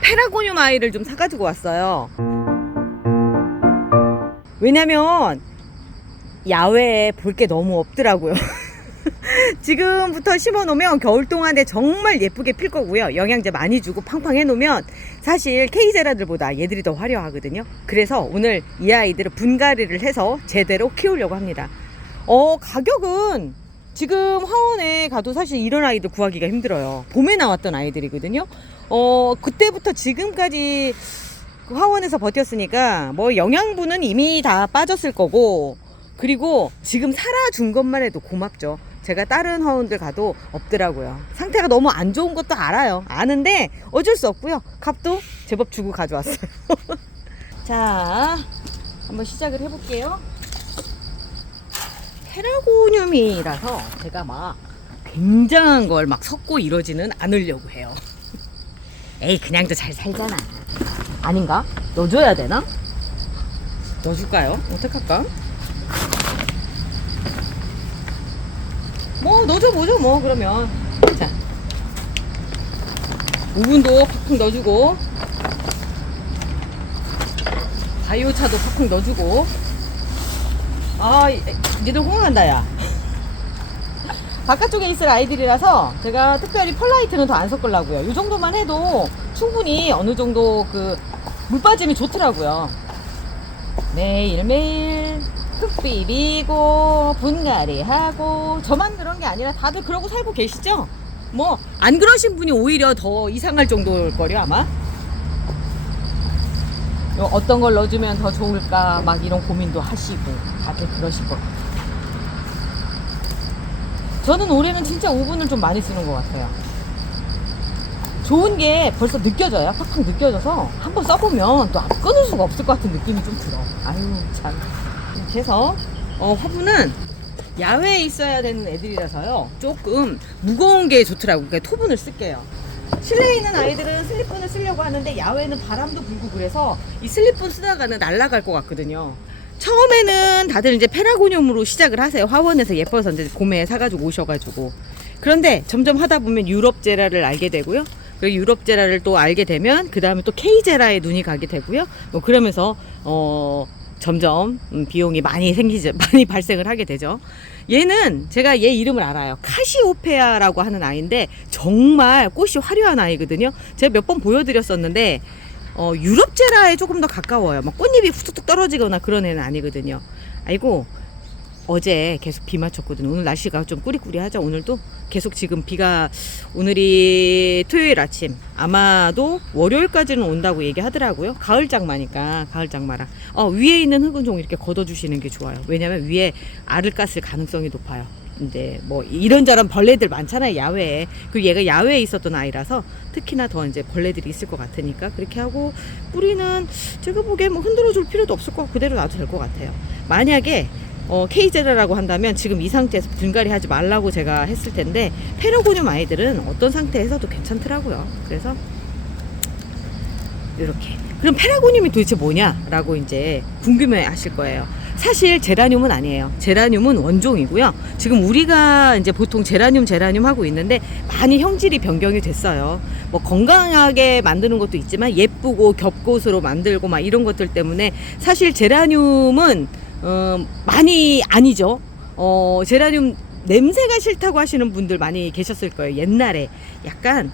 페라고늄 아이를 좀 사가지고 왔어요. 왜냐면 야외에 볼 게 너무 없더라고요. 지금부터 심어 놓으면 겨울 동안에 정말 예쁘게 필 거고요. 영양제 많이 주고 팡팡 해 놓으면 사실 케이제라들보다 얘들이 더 화려하거든요. 그래서 오늘 이 아이들을 분갈이를 해서 제대로 키우려고 합니다. 가격은 지금 화원에 가도 사실 이런 아이들 구하기가 힘들어요. 봄에 나왔던 아이들이거든요. 그때부터 지금까지 화원에서 버텼으니까 뭐 영양분은 이미 다 빠졌을 거고, 그리고 지금 살아준 것만 해도 고맙죠. 제가 다른 화원들 가도 없더라고요. 상태가 너무 안 좋은 것도 알아요. 아는데 어쩔 수 없고요. 값도 제법 주고 가져왔어요. 자, 한번 시작을 해볼게요. 페라고늄이라서 제가 막 굉장한 걸 막 섞고 이러지는 않으려고 해요. 에이, 그냥도 잘 살잖아. 아닌가? 넣어줘야 되나? 넣어줄까요? 어떡할까? 뭐 넣어줘 보죠 뭐. 그러면 자, 우분도 팍팍 넣어주고, 바이오차도 팍팍 넣어주고. 아, 니들 호응한다 야. 바깥쪽에 있을 아이들이라서 제가 특별히 펄라이트는 더 안 섞으려고요. 이 정도만 해도 충분히 어느 정도 그 물 빠짐이 좋더라고요. 매일매일 흙 비비고 분갈이하고, 저만 그런 게 아니라 다들 그러고 살고 계시죠? 뭐 안 그러신 분이 오히려 더 이상할 정도일걸요 아마. 어떤 걸 넣어주면 더 좋을까 막 이런 고민도 하시고 다들 그러실 것 같아요. 저는 올해는 진짜 오븐을 좀 많이 쓰는 것 같아요. 좋은 게 벌써 느껴져요. 팍팍 느껴져서 한번 써보면 또 끊을 수가 없을 것 같은 느낌이 좀 들어. 아유 참. 이렇게 해서 화분은 야외에 있어야 되는 애들이라서요, 조금 무거운 게 좋더라고요. 그러니까 토분을 쓸게요. 실내에 있는 아이들은 슬립분을 쓰려고 하는데 야외는 바람도 불고 그래서 이 슬립분 쓰다가는 날아갈 것 같거든요. 처음에는 다들 이제 페라고늄으로 시작을 하세요. 화원에서 예뻐서 이제 봄에 사가지고 오셔가지고. 그런데 점점 하다 보면 유럽제라를 알게 되고요. 그 유럽제라를 또 알게 되면 그 다음에 또 K제라에 눈이 가게 되고요. 뭐 그러면서 점점 비용이 많이 많이 발생을 하게 되죠. 얘는 제가 얘 이름을 알아요. 카시오페아라고 하는 아이인데 정말 꽃이 화려한 아이거든요. 제가 몇 번 보여드렸었는데 유럽제라에 조금 더 가까워요. 막 꽃잎이 후툭 떨어지거나 그런 애는 아니거든요. 아이고, 어제 계속 비 맞췄거든요. 오늘 날씨가 좀 꾸리꾸리하죠. 오늘도 계속 지금 비가, 오늘이 토요일 아침, 아마도 월요일까지는 온다고 얘기하더라고요. 가을장마니까, 가을장마라. 위에 있는 흙은 좀 이렇게 걷어주시는 게 좋아요. 왜냐면 위에 알을 깠을 가능성이 높아요. 근데 뭐 이런저런 벌레들 많잖아요, 야외에. 그리고 얘가 야외에 있었던 아이라서 특히나 더 이제 벌레들이 있을 것 같으니까 그렇게 하고, 뿌리는 제가 보기에 뭐 흔들어 줄 필요도 없을 것 같고 그대로 놔도 될 것 같아요. 만약에 케이제라라고 한다면 지금 이 상태에서 분갈이 하지 말라고 제가 했을 텐데, 페라고늄 아이들은 어떤 상태에서도 괜찮더라고요. 그래서 이렇게. 그럼 페라고늄이 도대체 뭐냐라고 이제 궁금해 하실 거예요. 사실 제라늄은 아니에요. 제라늄은 원종이고요. 지금 우리가 이제 보통 제라늄 하고 있는데 많이 형질이 변경이 됐어요. 뭐 건강하게 만드는 것도 있지만 예쁘고 겹꽃으로 만들고 막 이런 것들 때문에 사실 제라늄은 많이 아니죠. 제라늄 냄새가 싫다고 하시는 분들 많이 계셨을 거예요. 옛날에 약간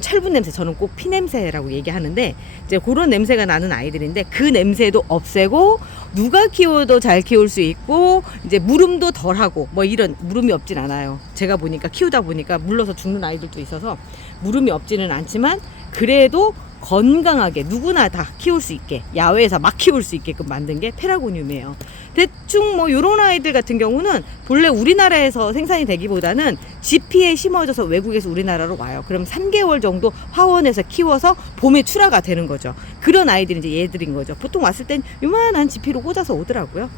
철분 냄새, 저는 꼭 피 냄새라고 얘기하는데 이제 그런 냄새가 나는 아이들인데, 그 냄새도 없애고 누가 키워도 잘 키울 수 있고 이제 물음도 덜하고 뭐 이런, 물음이 없진 않아요. 제가 보니까 키우다 보니까 물러서 죽는 아이들도 있어서 물음이 없지는 않지만 그래도 건강하게 누구나 다 키울 수 있게, 야외에서 막 키울 수 있게끔 만든 게 페라고늄이에요. 대충 뭐 요런 아이들 같은 경우는 본래 우리나라에서 생산이 되기보다는 지피에 심어져서 외국에서 우리나라로 와요. 그럼 3개월 정도 화원에서 키워서 봄에 출하가 되는 거죠. 그런 아이들이 이제 얘들인 거죠. 보통 왔을 땐 요만한 지피로 꽂아서 오더라고요.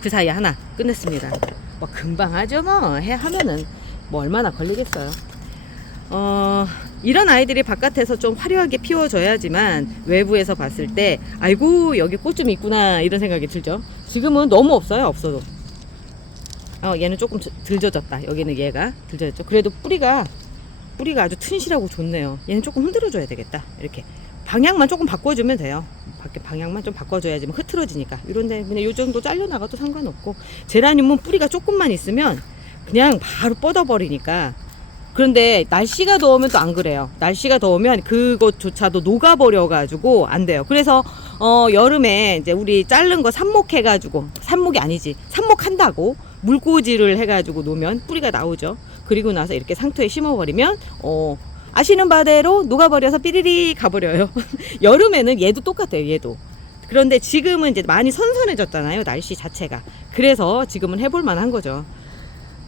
그 사이에 하나 끝냈습니다. 뭐 금방 하죠. 뭐 하면은 뭐 얼마나 걸리겠어요. 이런 아이들이 바깥에서 좀 화려하게 피워져야지만 외부에서 봤을 때 아이고 여기 꽃 좀 있구나 이런 생각이 들죠. 지금은 너무 없어요. 없어도 얘는 조금 덜 젖었다. 여기는 얘가 덜 젖었죠. 그래도 뿌리가 뿌리가 아주 튼실하고 좋네요. 얘는 조금 흔들어줘야 되겠다. 이렇게 방향만 조금 바꿔주면 돼요. 방향만 좀 바꿔줘야지 뭐 흐트러지니까. 이런데 그냥 요 정도 잘려나가도 상관없고, 제라늄은 뿌리가 조금만 있으면 그냥 바로 뻗어버리니까. 그런데 날씨가 더우면 또 안 그래요. 날씨가 더우면 그것조차도 녹아버려가지고 안 돼요. 그래서 여름에 이제 우리 자른 거 삽목해가지고, 삽목이 아니지, 삽목한다고 물꽂이를 해가지고 놓으면 뿌리가 나오죠. 그리고 나서 이렇게 상토에 심어버리면 아시는 바대로 녹아버려서 삐리리 가버려요. 여름에는 얘도 똑같아요. 얘도. 그런데 지금은 이제 많이 선선해졌잖아요, 날씨 자체가. 그래서 지금은 해볼 만한 거죠.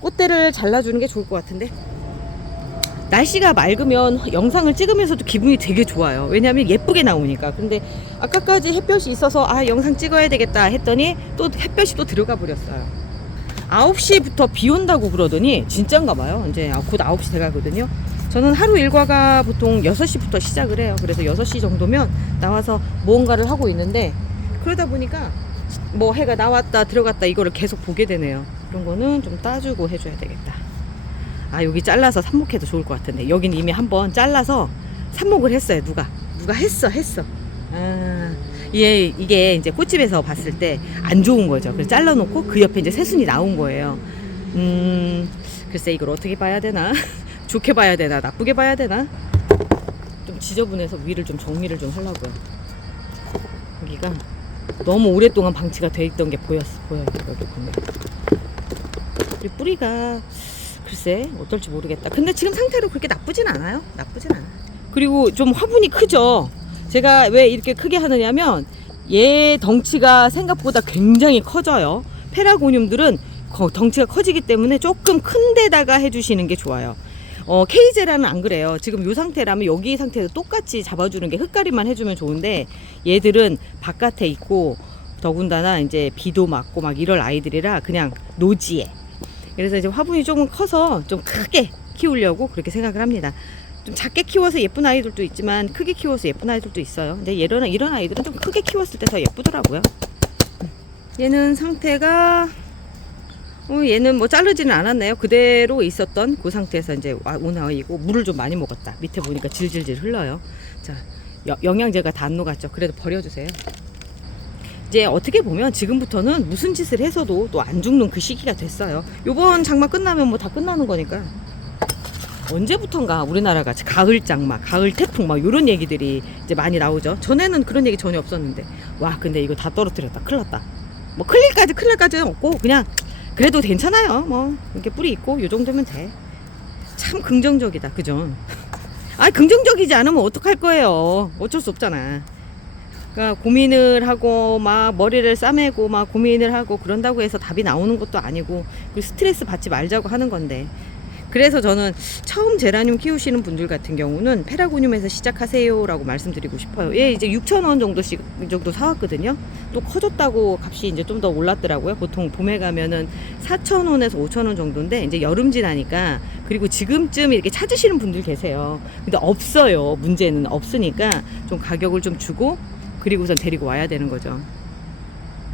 꽃대를 잘라주는 게 좋을 것 같은데, 날씨가 맑으면 영상을 찍으면서도 기분이 되게 좋아요. 왜냐하면 예쁘게 나오니까. 근데 아까까지 햇볕이 있어서 영상 찍어야 되겠다 했더니 또 햇볕이 또 들어가 버렸어요. 9시부터 비 온다고 그러더니 진짠가 봐요. 이제 곧 9시 돼가거든요. 저는 하루 일과가 보통 6시부터 시작을 해요. 그래서 6시 정도면 나와서 무언가를 하고 있는데, 그러다 보니까 뭐 해가 나왔다 들어갔다 이거를 계속 보게 되네요. 그런 거는 좀 따주고 해줘야 되겠다. 여기 잘라서 삽목해도 좋을 것 같은데, 여긴 이미 한번 잘라서 삽목을 했어요. 누가 했어. 이게 이제 꽃집에서 봤을 때 안 좋은 거죠. 그래서 잘라놓고 그 옆에 이제 새순이 나온 거예요. 글쎄 이걸 어떻게 봐야 되나? 좋게 봐야 되나? 나쁘게 봐야 되나? 좀 지저분해서 위를 좀 정리를 좀 하려고요. 여기가 너무 오랫동안 방치가 돼 있던 게 보여요. 여기 보면. 그리고 뿌리가 글쎄 어떨지 모르겠다. 근데 지금 상태로 그렇게 나쁘진 않아요. 그리고 좀 화분이 크죠. 제가 왜 이렇게 크게 하느냐면 얘 덩치가 생각보다 굉장히 커져요. 페라고늄들은 덩치가 커지기 때문에 조금 큰 데다가 해주시는 게 좋아요. 케이제라는 안 그래요. 지금 이 상태라면 여기 상태에서 똑같이 잡아주는 게 흙가리만 해주면 좋은데, 얘들은 바깥에 있고 더군다나 이제 비도 맞고 막 이럴 아이들이라 그냥 노지에. 그래서 이제 화분이 조금 커서 좀 크게 키우려고 그렇게 생각을 합니다. 좀 작게 키워서 예쁜 아이들도 있지만 크게 키워서 예쁜 아이들도 있어요. 근데 이런 아이들은 좀 크게 키웠을 때 더 예쁘더라고요. 얘는 상태가 얘는 뭐 자르지는 않았네요. 그대로 있었던 그 상태에서 이제 온 아이고, 물을 좀 많이 먹었다. 밑에 보니까 질질질 흘러요. 자, 영양제가 다 안 녹았죠. 그래도 버려주세요. 이제 어떻게 보면 지금부터는 무슨 짓을 해서도 또 안 죽는 그 시기가 됐어요. 요번 장마 끝나면 뭐 다 끝나는 거니까. 언제부턴가 우리나라가 가을 장마, 가을 태풍 막 이런 얘기들이 이제 많이 나오죠. 전에는 그런 얘기 전혀 없었는데, 근데 이거 다 떨어뜨렸다. 큰일 났다. 뭐 큰일 날까지는 없고, 그냥 그래도 괜찮아요. 뭐 이렇게 뿌리 있고 요 정도면 돼. 참 긍정적이다, 그죠? 긍정적이지 않으면 어떡할 거예요. 어쩔 수 없잖아. 그러니까 고민을 하고 막 머리를 싸매고 막 고민을 하고 그런다고 해서 답이 나오는 것도 아니고, 스트레스 받지 말자고 하는 건데. 그래서 저는 처음 제라늄 키우시는 분들 같은 경우는 페라고늄에서 시작하세요 라고 말씀드리고 싶어요. 얘 이제 6,000원 정도 사왔거든요. 또 커졌다고 값이 이제 좀 더 올랐더라고요. 보통 봄에 가면은 4,000원에서 5,000원 정도인데, 이제 여름 지나니까, 그리고 지금쯤 이렇게 찾으시는 분들 계세요. 근데 없어요. 문제는 없으니까 좀 가격을 좀 주고 그리고선 데리고 와야 되는 거죠.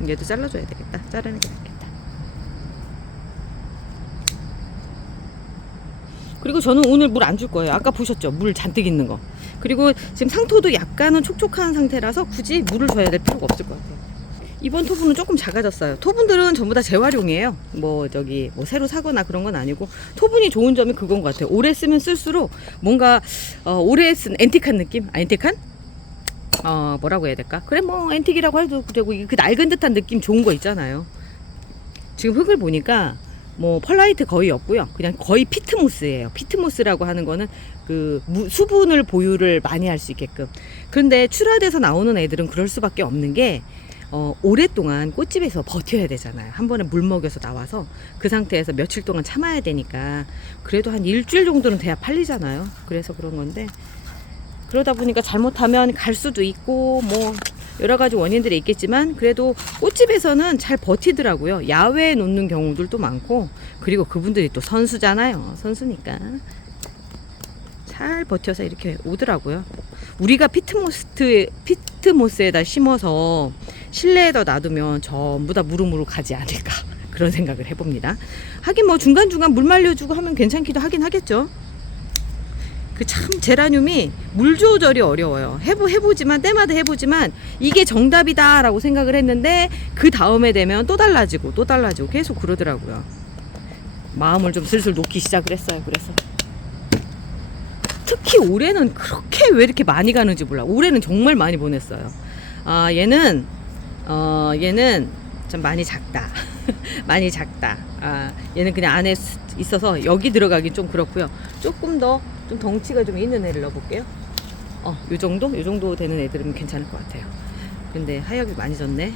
얘도 잘라줘야 되겠다. 자르는 게 낫겠다. 그리고 저는 오늘 물 안 줄 거예요. 아까 보셨죠? 물 잔뜩 있는 거. 그리고 지금 상토도 약간은 촉촉한 상태라서 굳이 물을 줘야 될 필요가 없을 것 같아요. 이번 토분은 조금 작아졌어요. 토분들은 전부 다 재활용이에요. 뭐 새로 사거나 그런 건 아니고, 토분이 좋은 점이 그건 것 같아요. 오래 쓰면 쓸수록 뭔가 오래 쓴 앤틱한 느낌? 앤틱한? 뭐라고 해야 될까? 그래 뭐 앤틱이라고 해도 되고, 그 낡은 듯한 느낌 좋은 거 있잖아요. 지금 흙을 보니까 뭐 펄라이트 거의 없고요. 그냥 거의 피트모스예요. 피트모스라고 하는 거는 그 수분을 보유를 많이 할 수 있게끔. 그런데 출하돼서 나오는 애들은 그럴 수밖에 없는 게, 오랫동안 꽃집에서 버텨야 되잖아요. 한 번에 물 먹여서 나와서 그 상태에서 며칠 동안 참아야 되니까, 그래도 한 일주일 정도는 돼야 팔리잖아요. 그래서 그런 건데, 그러다 보니까 잘못하면 갈 수도 있고 뭐 여러 가지 원인들이 있겠지만, 그래도 꽃집에서는 잘 버티더라고요. 야외에 놓는 경우들도 많고, 그리고 그분들이 또 선수잖아요. 선수니까 잘 버텨서 이렇게 오더라고요. 우리가 피트모스에다 심어서 실내에다 놔두면 전부 다 무릎으로 가지 않을까, 그런 생각을 해봅니다. 하긴 뭐 중간중간 물 말려주고 하면 괜찮기도 하긴 하겠죠. 그 참 제라늄이 물 조절이 어려워요. 해보지만 때마다 해보지만 이게 정답이다라고 생각을 했는데 그 다음에 되면 또 달라지고 계속 그러더라고요. 마음을 좀 슬슬 놓기 시작을 했어요. 그래서 특히 올해는 그렇게 왜 이렇게 많이 가는지 몰라. 올해는 정말 많이 보냈어요. 아 얘는 좀 많이 작다. 많이 작다. 아 얘는 그냥 안에 있어서 여기 들어가기 좀 그렇고요. 조금 더 좀 덩치가 좀 있는 애를 넣어볼게요. 요 정도 되는 애들은 괜찮을 것 같아요. 근데 하엽이 많이 졌네.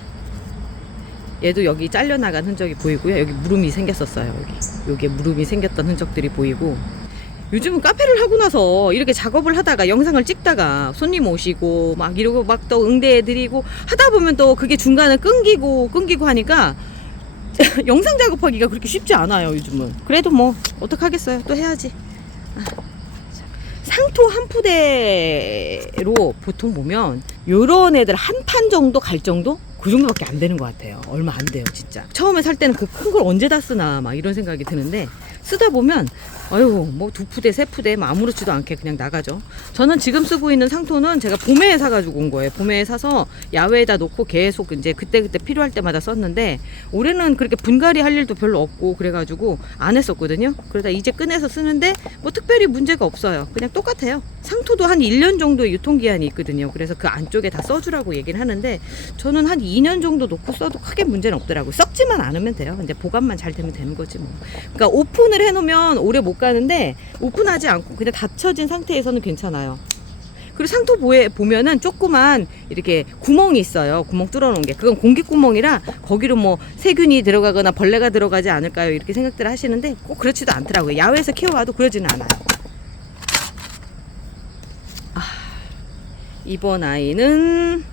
얘도 여기 잘려나간 흔적이 보이고요. 여기 무름이 생겼었어요. 여기 무름이 생겼던 흔적들이 보이고. 요즘은 카페를 하고 나서 이렇게 작업을 하다가 영상을 찍다가 손님 오시고 막 이러고 막 또 응대해드리고 하다 보면 또 그게 중간에 끊기고 하니까 영상 작업하기가 그렇게 쉽지 않아요. 요즘은. 그래도 뭐 어떡하겠어요. 또 해야지. 상토 한 푸대로 보통 보면 요런 애들 한 판 정도 갈 정도? 그 정도밖에 안 되는 것 같아요. 얼마 안 돼요 진짜. 처음에 살 때는 그 큰 걸 언제 다 쓰나 막 이런 생각이 드는데 쓰다 보면 아유 뭐 2푸대 3푸대 뭐 아무렇지도 않게 그냥 나가죠. 저는 지금 쓰고 있는 상토는 제가 봄에 사가지고 온 거예요. 봄에 사서 야외에다 놓고 계속 이제 그때그때 필요할 때마다 썼는데 올해는 그렇게 분갈이 할 일도 별로 없고 그래가지고 안 했었거든요. 그러다 이제 꺼내서 쓰는데 뭐 특별히 문제가 없어요. 그냥 똑같아요. 상토도 한 1년 정도의 유통기한이 있거든요. 그래서 그 안쪽에 다 써주라고 얘기를 하는데 저는 한 2년 정도 놓고 써도 크게 문제는 없더라고요. 썩지만 않으면 돼요. 근데 보관만 잘 되면 되는 거지 뭐. 그러니까 오픈을 해놓으면 오래 못 가는데 오픈하지 않고 그냥 닫혀진 상태에서는 괜찮아요. 그리고 상토보에 보면은 조그만 이렇게 구멍이 있어요. 구멍 뚫어놓은 게. 그건 공기구멍이라 거기로 뭐 세균이 들어가거나 벌레가 들어가지 않을까요? 이렇게 생각들 하시는데 꼭 그렇지도 않더라고요. 야외에서 키워봐도 그러지는 않아요. 이번 아이는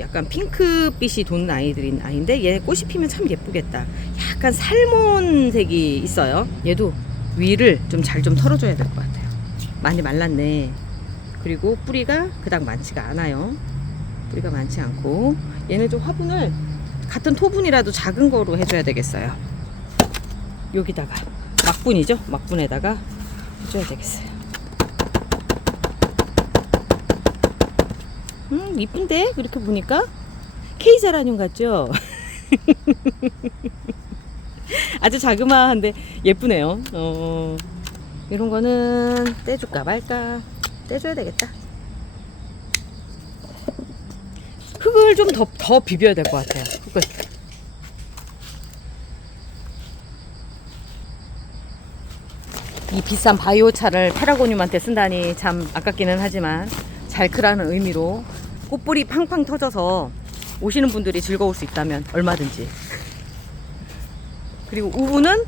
약간 핑크빛이 도는 아이인데 얘 꽃이 피면 참 예쁘겠다. 약간 살몬색이 있어요. 얘도 위를 좀 잘 좀 털어줘야 될 것 같아요. 많이 말랐네. 그리고 뿌리가 그닥 많지가 않아요. 뿌리가 많지 않고 얘는 좀 화분을 같은 토분이라도 작은 거로 해줘야 되겠어요. 여기다가 막분이죠. 막분에다가 해줘야 되겠어요. 이쁜데? 그렇게 보니까 K제라늄 같죠? 아주 자그마한데 예쁘네요. 이런 거는 떼줄까 말까? 떼줘야 되겠다. 흙을 좀 더 비벼야 될 것 같아요. 흙을. 이 비싼 바이오차를 페라고늄한테 쓴다니 참 아깝기는 하지만 잘 크라는 의미로 꽃뿌리 팡팡 터져서 오시는 분들이 즐거울 수 있다면 얼마든지. 그리고 우부는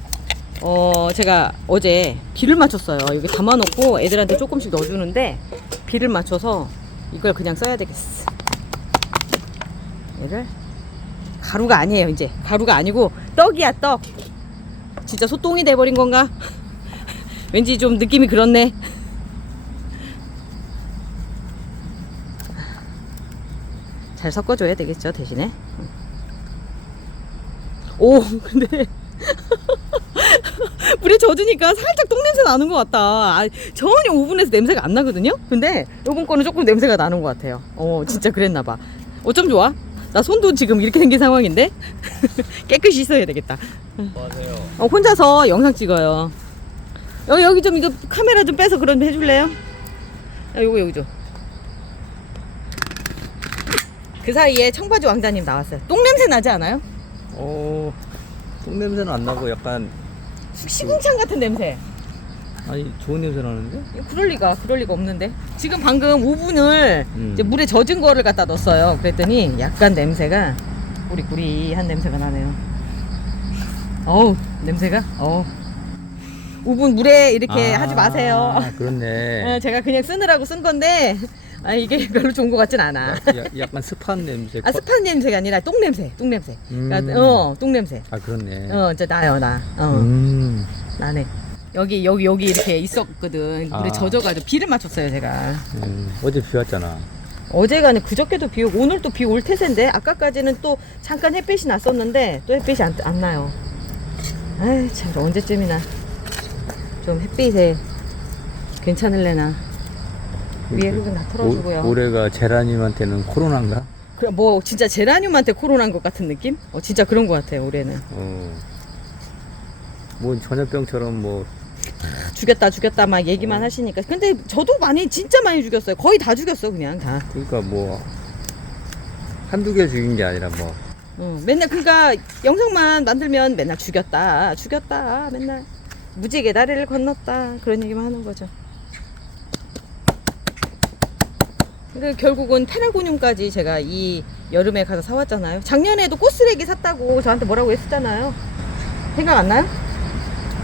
제가 어제 비를 맞췄어요. 여기 담아놓고 애들한테 조금씩 넣어주는데 비를 맞춰서 이걸 그냥 써야 되겠어. 얘를 가루가 아니에요. 이제 가루가 아니고 떡이야 떡. 진짜 소똥이 돼버린 건가? 왠지 좀 느낌이 그렇네. 잘 섞어줘야 되겠죠 대신에. 오 근데 물에 젖으니까 살짝 똥냄새 나는 것 같다. 전혀 오븐에서 냄새가 안 나거든요. 근데 요번 거는 조금 냄새가 나는 것 같아요. 진짜 그랬나봐. 어쩜 좋아? 나 손도 지금 이렇게 생긴 상황인데 깨끗이 씻어야 되겠다. 안녕하세요. 혼자서 영상 찍어요. 여기 좀 이거 카메라 좀 빼서 그런 좀 해줄래요? 요거 여기 좀. 그 사이에 청바지 왕자님 나왔어요. 똥냄새 나지 않아요? 똥냄새는 안 나고 약간 시궁창 같은 냄새. 아니 좋은 냄새 나는데? 그럴 리가 없는데. 지금 방금 오븐을 이제 물에 젖은 거를 갖다 넣었어요. 그랬더니 약간 냄새가 꾸리꾸리한 냄새가 나네요. 어우 냄새가 오븐 물에 이렇게 하지 마세요. 그렇네. 제가 그냥 쓰느라고 쓴 건데 이게 별로 좋은 것 같진 않아. 약간 습한 냄새. 습한 냄새가 아니라 똥냄새. 그러니까, 똥냄새. 그렇네. 진짜 나요, 나. 나네. 여기 이렇게 있었거든. 물에 젖어가지고 비를 맞췄어요, 제가. 어제 비 왔잖아. 어제가 아니라 그저께도 비 오고 오늘 또 비 올 태세인데 아까까지는 또 잠깐 햇빛이 났었는데 또 햇빛이 안 나요. 아이 참 언제쯤이나 좀 햇빛에 괜찮을래나. 위에 흙은 다 털어주고요. 올해가 제라늄한테는 코로나인가? 그냥 뭐 진짜 제라늄한테 코로나인 것 같은 느낌? 진짜 그런 것 같아요 올해는. 뭐 전염병처럼 뭐 죽였다 막 얘기만 하시니까. 근데 저도 진짜 많이 죽였어요. 거의 다 죽였어 그냥 다. 그러니까 뭐 한두 개 죽인 게 아니라 뭐 맨날 그러니까 영상만 만들면 맨날 죽였다 맨날 무지개 다리를 건넜다 그런 얘기만 하는 거죠. 근데 결국은 페라고늄까지 제가 이 여름에 가서 사왔잖아요. 작년에도 꽃쓰레기 샀다고 저한테 뭐라고 했었잖아요. 생각 안 나요?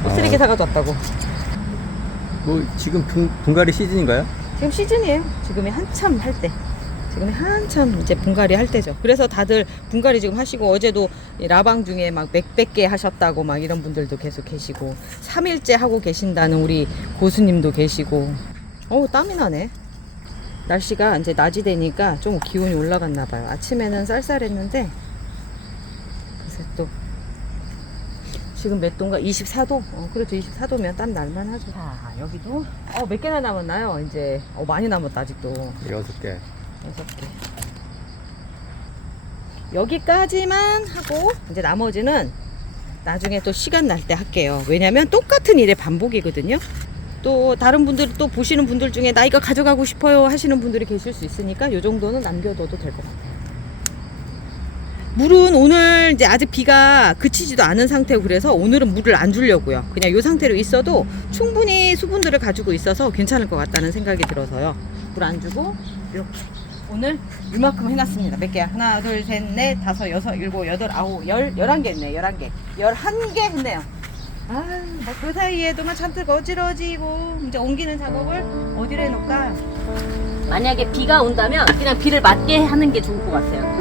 꽃쓰레기 사가지고 왔다고. 뭐 지금 분갈이 시즌인가요? 지금 시즌이에요. 지금이 한참 할 때. 지금이 한참 이제 분갈이 할 때죠. 그래서 다들 분갈이 지금 하시고, 어제도 이 라방 중에 막 몇백 개 하셨다고 막 이런 분들도 계속 계시고, 3일째 하고 계신다는 우리 고수님도 계시고. 땀이 나네. 날씨가 이제 낮이 되니까 좀 기온이 올라갔나 봐요. 아침에는 쌀쌀했는데 그래서 또 지금 몇 도인가? 24도? 그렇죠. 24도면 땀 날만 하죠. 자, 여기도 몇 개나 남았나요? 이제 많이 남았다 아직도. 6개. 6개. 여기까지만 하고 이제 나머지는 나중에 또 시간 날 때 할게요. 왜냐면 똑같은 일의 반복이거든요. 또 다른 분들 또 보시는 분들 중에 나 이거 가져가고 싶어요 하시는 분들이 계실 수 있으니까 요 정도는 남겨둬도 될 것 같아요. 물은 오늘 이제 아직 비가 그치지도 않은 상태고, 그래서 오늘은 물을 안 주려고요. 그냥 요 상태로 있어도 충분히 수분들을 가지고 있어서 괜찮을 것 같다는 생각이 들어서요. 물 안 주고 이렇게 오늘 이만큼 해놨습니다. 몇 개야? 하나, 둘, 셋, 넷, 다섯, 여섯, 일곱, 여덟, 아홉, 11개 했네. 11개. 11개 했네요. 그 사이에도만 잔뜩 어지러지고. 이제 옮기는 작업을 어디로 해놓을까? 만약에 비가 온다면 그냥 비를 맞게 하는 게 좋을 것 같아요.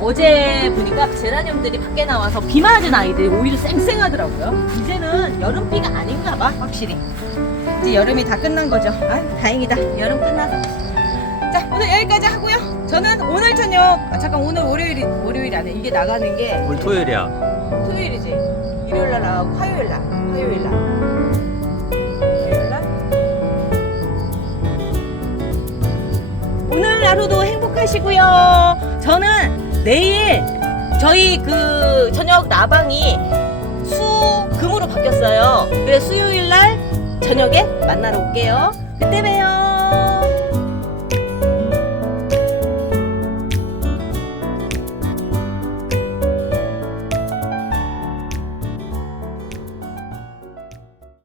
어제 보니까 제라늄들이 밖에 나와서 비 맞은 아이들이 오히려 쌩쌩하더라고요. 이제는 여름비가 아닌가 봐, 확실히. 이제 여름이 다 끝난 거죠. 다행이다. 여름 끝나서. 자, 오늘 여기까지 하고요. 저는 오늘 저녁, 잠깐 오늘 월요일이 아니야. 이게 나가는 게 오늘 토요일이야. 토요일이지. 일요일 날 나가고 화요일 날. 오늘 하루도 행복하시고요. 저는 내일 저희 그 저녁 라방이 금으로 바뀌었어요. 그래서 수요일 날 저녁에 만나러 올게요. 그때 봬요.